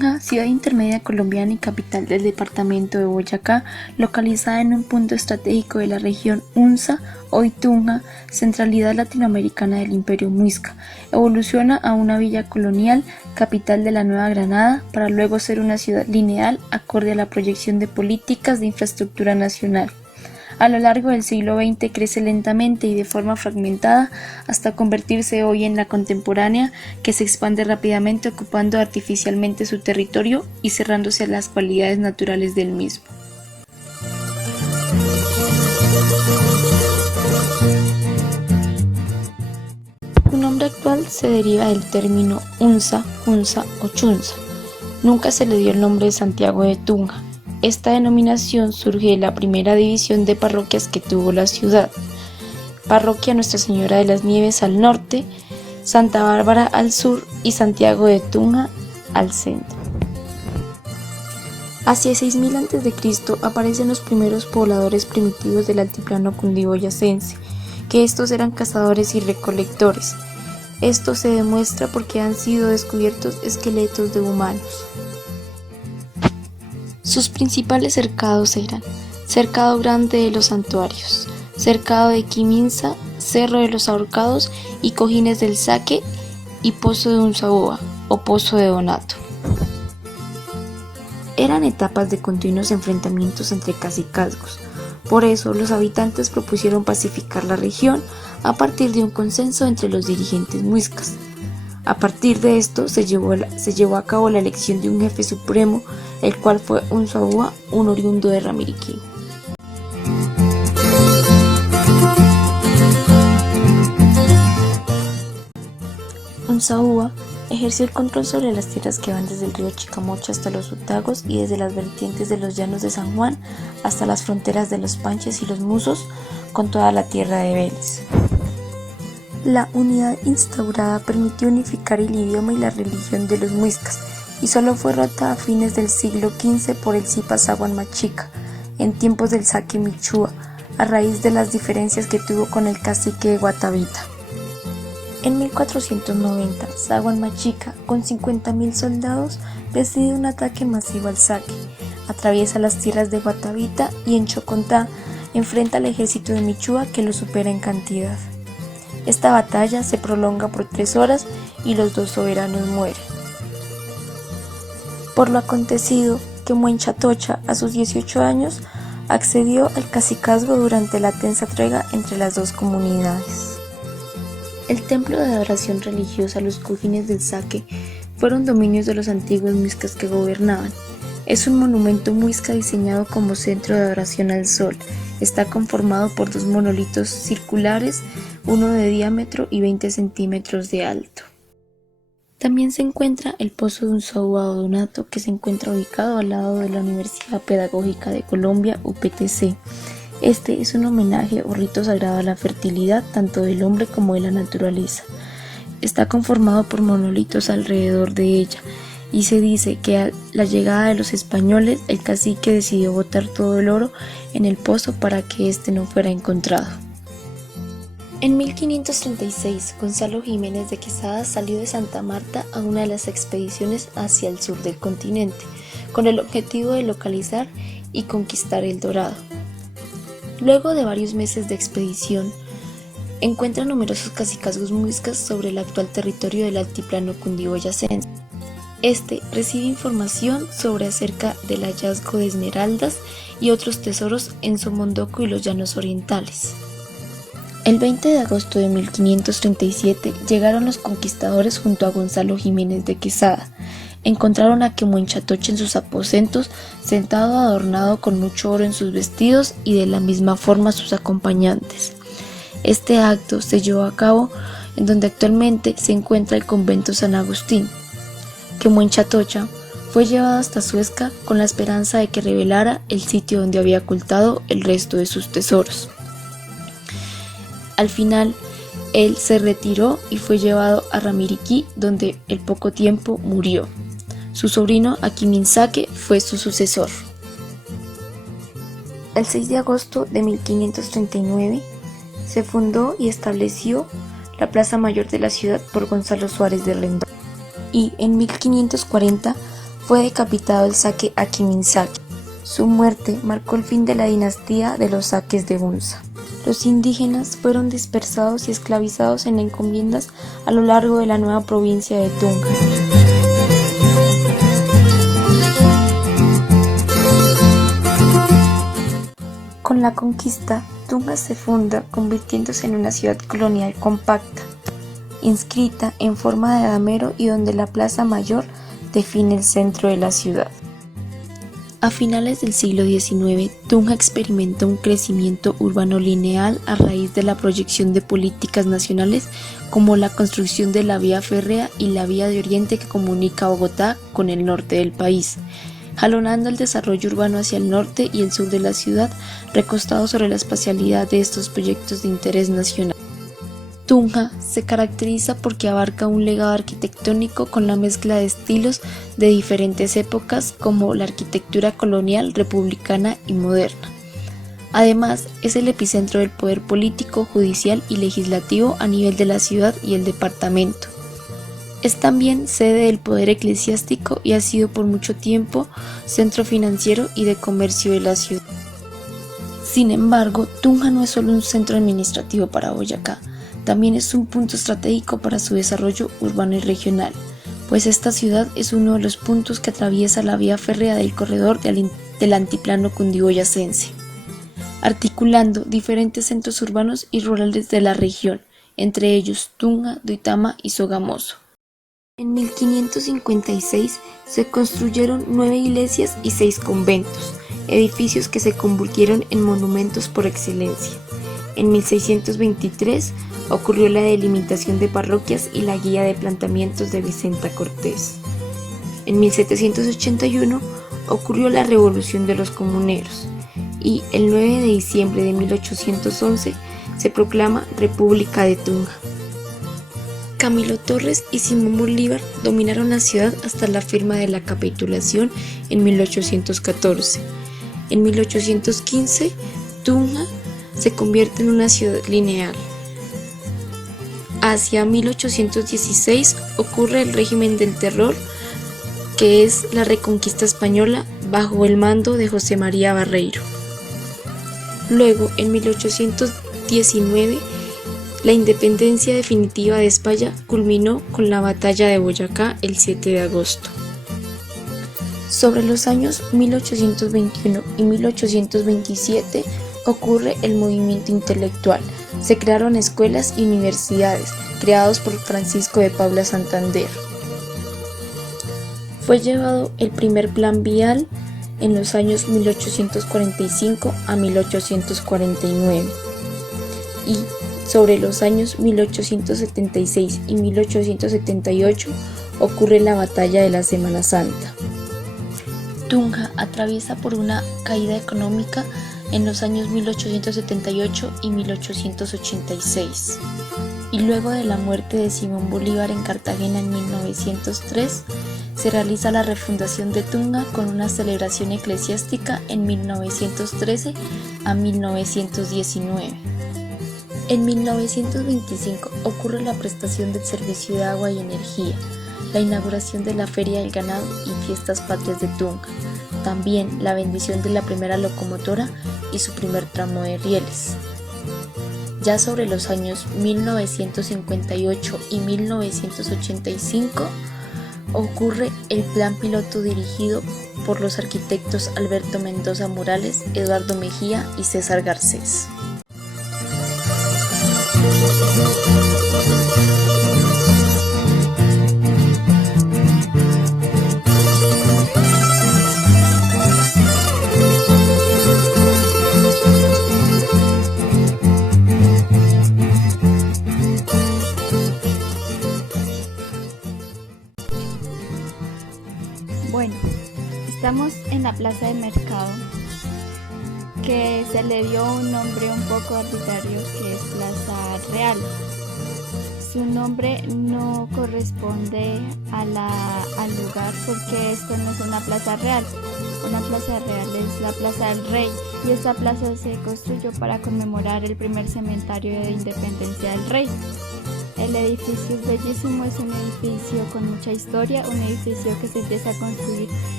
Tunja, ciudad intermedia colombiana y capital del departamento de Boyacá, localizada en un punto estratégico de la región Hunza, hoy Tunja, centralidad latinoamericana del Imperio Muisca, evoluciona a una villa colonial, capital de la Nueva Granada, para luego ser una ciudad lineal acorde a la proyección de políticas de infraestructura nacional. A lo largo del siglo XX crece lentamente y de forma fragmentada hasta convertirse hoy en la contemporánea, que se expande rápidamente ocupando artificialmente su territorio y cerrándose a las cualidades naturales del mismo. Su nombre actual se deriva del término Hunza, Hunza o Chunza. Nunca se le dio el nombre de Santiago de Tunja. Esta denominación surge de la primera división de parroquias que tuvo la ciudad: Parroquia Nuestra Señora de las Nieves al norte, Santa Bárbara al sur y Santiago de Tunja al centro. Hacia 6000 a.C. aparecen los primeros pobladores primitivos del altiplano cundiboyacense, que estos eran cazadores y recolectores. Esto se demuestra porque han sido descubiertos esqueletos de humanos. Sus principales cercados eran Cercado Grande de los Santuarios, Cercado de Quiminsa, Cerro de los Ahorcados y Cojines del Saque y Pozo de Unzaúa o Pozo de Donato. Eran etapas de continuos enfrentamientos entre cacicazgos. Por eso los habitantes propusieron pacificar la región a partir de un consenso entre los dirigentes muiscas. A partir de esto se llevó a cabo la elección de un jefe supremo, el cual fue Unzaúa, un oriundo de Ramiriquí. Unzaúa ejerció el control sobre las tierras que van desde el río Chicamocha hasta los Utagos y desde las vertientes de los llanos de San Juan hasta las fronteras de los Panches y los Musos con toda la tierra de Vélez. La unidad instaurada permitió unificar el idioma y la religión de los muiscas y solo fue rota a fines del siglo XV por el Zipa Zaguán Machica, en tiempos del Saque Michúa, a raíz de las diferencias que tuvo con el cacique de Guatavita. En 1490, Zaguán Machica, con 50.000 soldados, decide un ataque masivo al Saque, atraviesa las tierras de Guatavita y en Chocontá enfrenta al ejército de Michúa, que lo supera en cantidad. Esta batalla se prolonga por 3 horas y los dos soberanos mueren. Por lo acontecido, que Muenchatocha, a sus 18 años, accedió al cacicazgo durante la tensa tregua entre las dos comunidades. El templo de adoración religiosa, los Cojines del Saque, fueron dominios de los antiguos muiscas que gobernaban. Es un monumento muisca diseñado como centro de adoración al sol. Está conformado por 2 monolitos circulares, uno de diámetro y 20 centímetros de alto. También se encuentra el Pozo de Unzaúa o Donato, que se encuentra ubicado al lado de la Universidad Pedagógica de Colombia, UPTC. Este es un homenaje o rito sagrado a la fertilidad tanto del hombre como de la naturaleza. Está conformado por monolitos alrededor de ella, y se dice que a la llegada de los españoles el cacique decidió botar todo el oro en el pozo para que éste no fuera encontrado. En 1536, Gonzalo Jiménez de Quesada salió de Santa Marta a una de las expediciones hacia el sur del continente, con el objetivo de localizar y conquistar El Dorado. Luego de varios meses de expedición, encuentra numerosos cacicazgos muiscas sobre el actual territorio del altiplano cundiboyacense. Este recibe información sobre acerca del hallazgo de esmeraldas y otros tesoros en Somondoco y los llanos orientales. El 20 de agosto de 1537 llegaron los conquistadores junto a Gonzalo Jiménez de Quesada. Encontraron a Muenchatocha en sus aposentos, sentado adornado con mucho oro en sus vestidos y de la misma forma sus acompañantes. Este acto se llevó a cabo en donde actualmente se encuentra el convento San Agustín. Muenchatocha fue llevado hasta Suezca con la esperanza de que revelara el sitio donde había ocultado el resto de sus tesoros. Al final, él se retiró y fue llevado a Ramiriquí, donde al poco tiempo murió. Su sobrino Aquiminsaque fue su sucesor. El 6 de agosto de 1539 se fundó y estableció la Plaza Mayor de la ciudad por Gonzalo Suárez de Rendón, y en 1540 fue decapitado el saque Aquiminsaque. Su muerte marcó el fin de la dinastía de los saques de Hunza. Los indígenas fueron dispersados y esclavizados en encomiendas a lo largo de la nueva provincia de Tunja. Con la conquista, Tunja se funda convirtiéndose en una ciudad colonial compacta, inscrita en forma de damero y donde la plaza mayor define el centro de la ciudad. A finales del siglo XIX, Tunja experimenta un crecimiento urbano lineal a raíz de la proyección de políticas nacionales como la construcción de la vía férrea y la vía de Oriente que comunica Bogotá con el norte del país, jalonando el desarrollo urbano hacia el norte y el sur de la ciudad, recostado sobre la espacialidad de estos proyectos de interés nacional. Tunja se caracteriza porque abarca un legado arquitectónico con la mezcla de estilos de diferentes épocas como la arquitectura colonial, republicana y moderna. Además, es el epicentro del poder político, judicial y legislativo a nivel de la ciudad y el departamento. Es también sede del poder eclesiástico y ha sido por mucho tiempo centro financiero y de comercio de la ciudad. Sin embargo, Tunja no es solo un centro administrativo para Boyacá, también es un punto estratégico para su desarrollo urbano y regional, pues esta ciudad es uno de los puntos que atraviesa la vía férrea del corredor del antiplano cundiboyacense, articulando diferentes centros urbanos y rurales de la región, entre ellos Tunja, Duitama y Sogamoso. En 1556 se construyeron 9 iglesias y 6 conventos, edificios que se convirtieron en monumentos por excelencia. En 1623 ocurrió la delimitación de parroquias y la guía de plantamientos de Vicenta Cortés. En 1781 ocurrió la Revolución de los Comuneros y el 9 de diciembre de 1811 se proclama República de Tunja. Camilo Torres y Simón Bolívar dominaron la ciudad hasta la firma de la capitulación en 1814. En 1815, Tunja se convierte en una ciudad lineal. Hacia 1816 ocurre el régimen del terror, que es la reconquista española bajo el mando de José María Barreiro. Luego, en 1819, la independencia definitiva de España culminó con la batalla de Boyacá el 7 de agosto. Sobre los años 1821 y 1827 ocurre el movimiento intelectual. Se crearon escuelas y universidades, creados por Francisco de Paula Santander. Fue llevado el primer plan vial en los años 1845 a 1849 y sobre los años 1876 y 1878 ocurre la batalla de la Semana Santa. Tunja atraviesa por una caída económica en los años 1878 y 1886, y luego de la muerte de Simón Bolívar en Cartagena en 1903, se realiza la refundación de Tunja con una celebración eclesiástica en 1913 a 1919. En 1925 ocurre la prestación del servicio de agua y energía, la inauguración de la Feria del Ganado y Fiestas Patrias de Tunja, también la bendición de la primera locomotora y su primer tramo de rieles. Ya sobre los años 1958 y 1985 ocurre el plan piloto dirigido por los arquitectos Alberto Mendoza Morales, Eduardo Mejía y César Garcés. Bueno, estamos en la plaza de mercado, que se le dio un nombre un poco arbitrario, que es Plaza Real. Su nombre no corresponde al lugar, porque esto no es una plaza real. Una plaza real es la Plaza del Rey, y esta plaza se construyó para conmemorar el primer cementerio de independencia del rey. El edificio es bellísimo, es un edificio con mucha historia, un edificio que se empieza a construir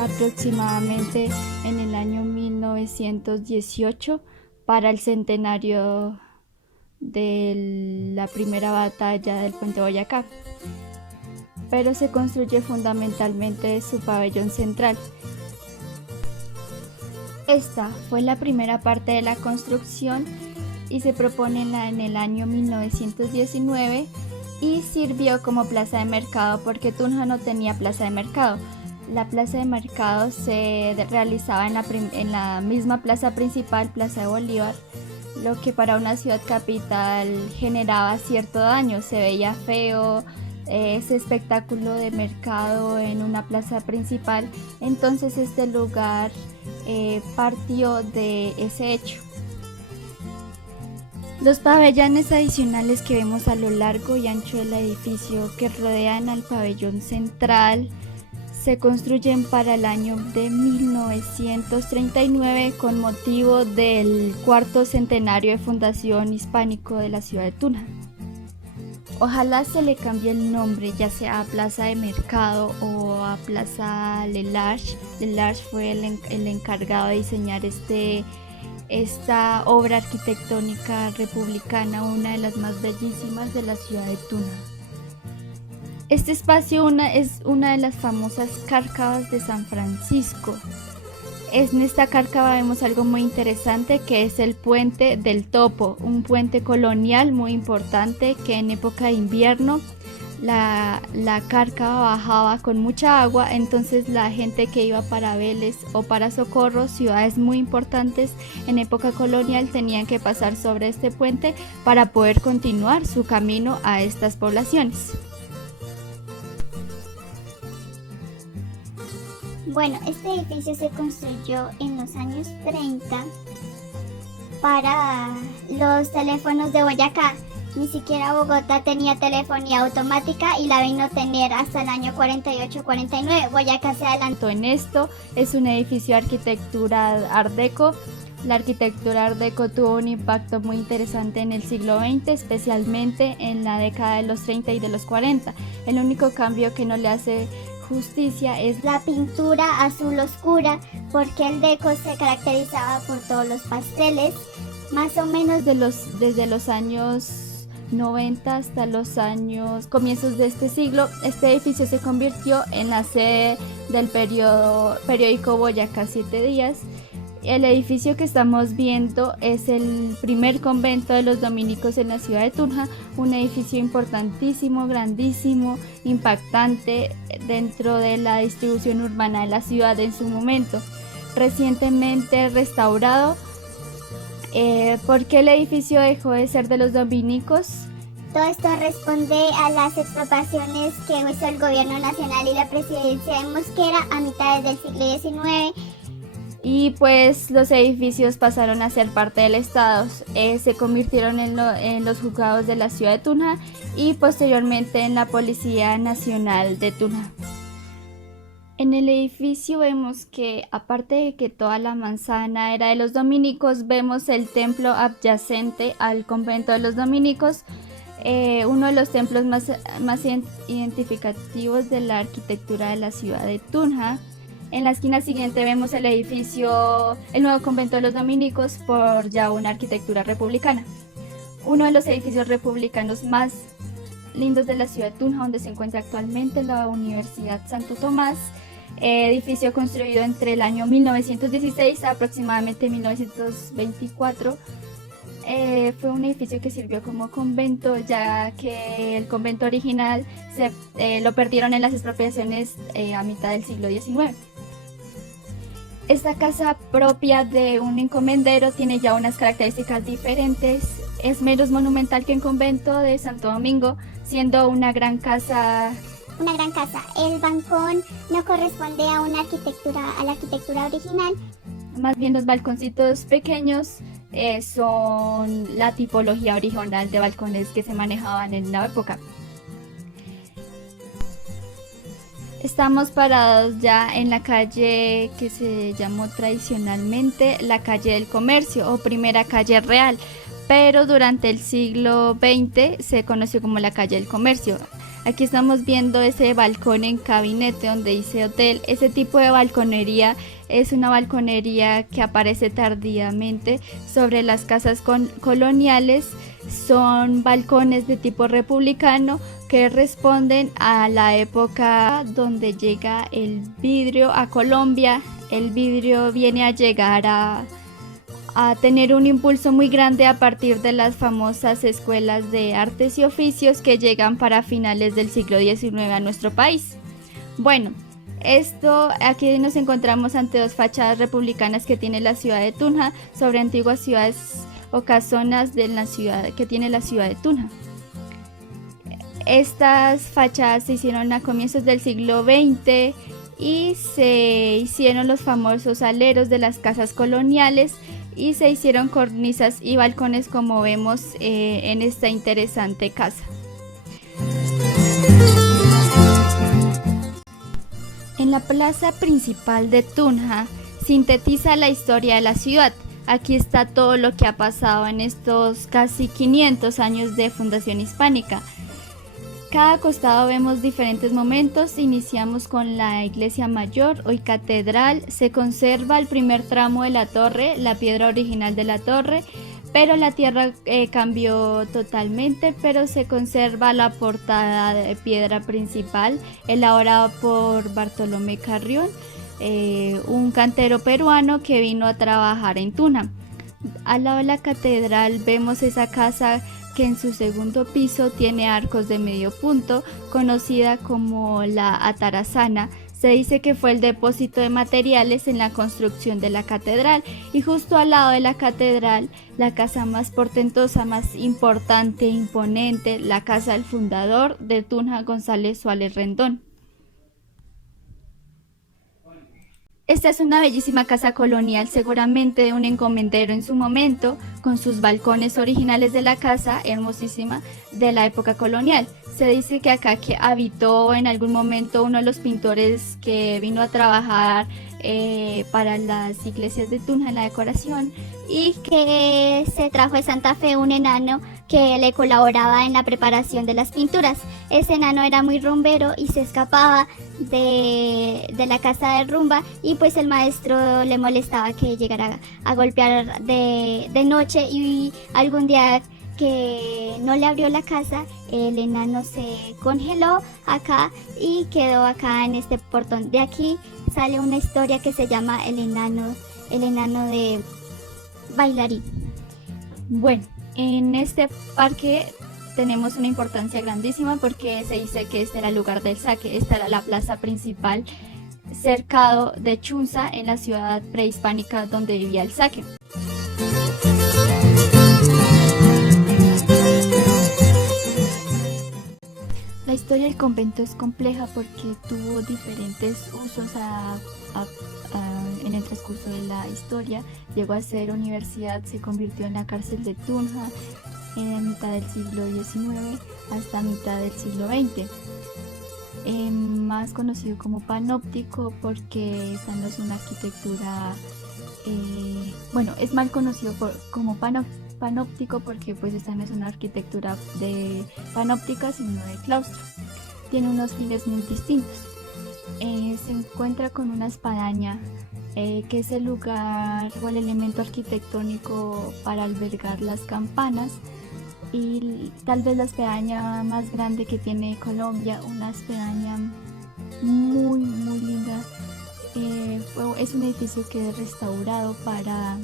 aproximadamente en el año 1918 para el centenario de la primera batalla del Puente Boyacá, pero se construye fundamentalmente su pabellón central. Esta fue la primera parte de la construcción y se propone en el año 1919 y sirvió como plaza de mercado porque Tunja no tenía plaza de mercado. La plaza de mercado se realizaba en la misma plaza principal, Plaza de Bolívar, lo que para una ciudad capital generaba cierto daño. Se veía feo ese espectáculo de mercado en una plaza principal, entonces este lugar partió de ese hecho. Los pabellones adicionales que vemos a lo largo y ancho del edificio que rodean al pabellón central se construyen para el año de 1939 con motivo del cuarto centenario de fundación hispánico de la ciudad de Tunja. Ojalá se le cambie el nombre, ya sea a Plaza de Mercado o a Plaza Lelage. Lelage fue el encargado de diseñar esta obra arquitectónica republicana, una de las más bellísimas de la ciudad de Tunja. Este espacio es una de las famosas cárcavas de San Francisco. En esta cárcava vemos algo muy interesante que es el Puente del Topo, un puente colonial muy importante que en época de invierno la cárcava bajaba con mucha agua, entonces la gente que iba para Vélez o para Socorro, ciudades muy importantes en época colonial, tenían que pasar sobre este puente para poder continuar su camino a estas poblaciones. Bueno, este edificio se construyó en los años 30 para los teléfonos de Boyacá. Ni siquiera Bogotá tenía telefonía automática y la vino a tener hasta el año 48-49. Boyacá se adelantó en esto. Es un edificio de arquitectura Art Deco. La arquitectura Art Deco tuvo un impacto muy interesante en el siglo XX, especialmente en la década de los 30 y de los 40. El único cambio que no le hace justicia es la pintura azul oscura, porque el Deco se caracterizaba por todos los pasteles, más o menos desde los años 90 hasta los comienzos de este siglo. Este edificio se convirtió en la sede del periódico Boyacá 7 Días. El edificio que estamos viendo es el primer convento de los dominicos en la ciudad de Tunja, un edificio importantísimo, grandísimo, impactante dentro de la distribución urbana de la ciudad en su momento. Recientemente restaurado. ¿Por qué el edificio dejó de ser de los dominicos? Todo esto responde a las expropiaciones que hizo el gobierno nacional y la presidencia de Mosquera a mitad del siglo XIX. Y pues los edificios pasaron a ser parte del Estado, se convirtieron en los juzgados de la ciudad de Tunja y posteriormente en la Policía Nacional de Tunja. En el edificio vemos que, aparte de que toda la manzana era de los dominicos, vemos el templo adyacente al convento de los dominicos, uno de los templos más identificativos de la arquitectura de la ciudad de Tunja. En la esquina siguiente vemos el edificio, el nuevo convento de los dominicos, por ya una arquitectura republicana. Uno de los edificios republicanos más lindos de la ciudad de Tunja, donde se encuentra actualmente la Universidad Santo Tomás, edificio construido entre el año 1916 a aproximadamente 1924. Fue un edificio que sirvió como convento, ya que el convento original lo perdieron en las expropiaciones a mitad del siglo XIX. Esta casa propia de un encomendero tiene ya unas características diferentes. Es menos monumental que el convento de Santo Domingo, siendo una gran casa. El balcón no corresponde a la arquitectura original. Más bien los balconcitos pequeños son la tipología original de balcones que se manejaban en la época. Estamos parados ya en la calle que se llamó tradicionalmente la calle del Comercio o primera calle real, pero durante el siglo XX se conoció como la calle del Comercio. Aquí estamos viendo ese balcón en Cabinete donde dice hotel. Ese tipo de balconería es una balconería que aparece tardíamente sobre las casas coloniales. Son balcones de tipo republicano que responden a la época donde llega el vidrio a Colombia. El vidrio viene a llegar a tener un impulso muy grande a partir de las famosas escuelas de artes y oficios que llegan para finales del siglo XIX a nuestro país. Bueno, aquí nos encontramos ante dos fachadas republicanas que tiene la ciudad de Tunja sobre antiguas ciudades o casonas de la ciudad que tiene la ciudad de Tunja. Estas fachadas se hicieron a comienzos del siglo XX y se hicieron los famosos aleros de las casas coloniales y se hicieron cornisas y balcones como vemos en esta interesante casa. En la plaza principal de Tunja sintetiza la historia de la ciudad. Aquí está todo lo que ha pasado en estos casi 500 años de fundación hispánica. Cada costado vemos diferentes momentos. Iniciamos con la iglesia mayor, hoy catedral. Se conserva el primer tramo de la torre, la piedra original de la torre, pero la tierra cambió totalmente, pero se conserva la portada de piedra principal, elaborada por Bartolomé Carrión, un cantero peruano que vino a trabajar en Tunja. Al lado de la catedral vemos esa casa que en su segundo piso tiene arcos de medio punto, conocida como la Atarazana. Se dice que fue el depósito de materiales en la construcción de la catedral, y justo al lado de la catedral, la casa más portentosa, más importante e imponente, la casa del fundador de Tunja, González Suárez Rendón. Esta es una bellísima casa colonial, seguramente de un encomendero en su momento, con sus balcones originales de la casa, hermosísima, de la época colonial. Se dice que acá que habitó en algún momento uno de los pintores que vino a trabajar para las iglesias de Tunja en la decoración, y que se trajo de Santa Fe un enano que le colaboraba en la preparación de las pinturas. Ese enano era muy rumbero y se escapaba de la casa de rumba, y pues el maestro le molestaba que llegara a golpear de noche, y algún día que no le abrió la casa, el enano se congeló acá y quedó acá en este portón. De aquí sale una historia que se llama el enano de Bailarín. Bueno, en este parque tenemos una importancia grandísima porque se dice que este era el lugar del saque. Esta era la plaza principal cercado de Chunza, en la ciudad prehispánica donde vivía el saque. La historia del convento es compleja porque tuvo diferentes usos en el transcurso de la historia. Llegó a ser universidad, se convirtió en la cárcel de Tunja en la mitad del siglo XIX hasta mitad del siglo XX. Más conocido como panóptico porque esta no es una arquitectura, es mal conocido como panóptico porque pues esta no es una arquitectura de panóptica sino de claustro. Tiene unos fines muy distintos. Se encuentra con una espadaña que es el lugar o el elemento arquitectónico para albergar las campanas, y tal vez la espadaña más grande que tiene Colombia, una espadaña muy muy linda. Es un edificio que es restaurado para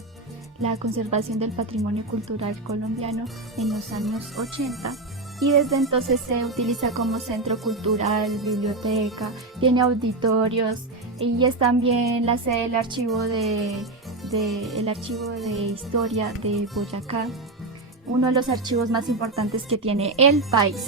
la conservación del patrimonio cultural colombiano en los años 80, y desde entonces se utiliza como centro cultural, biblioteca, tiene auditorios, y es también la sede del archivo de historia de Boyacá, uno de los archivos más importantes que tiene el país.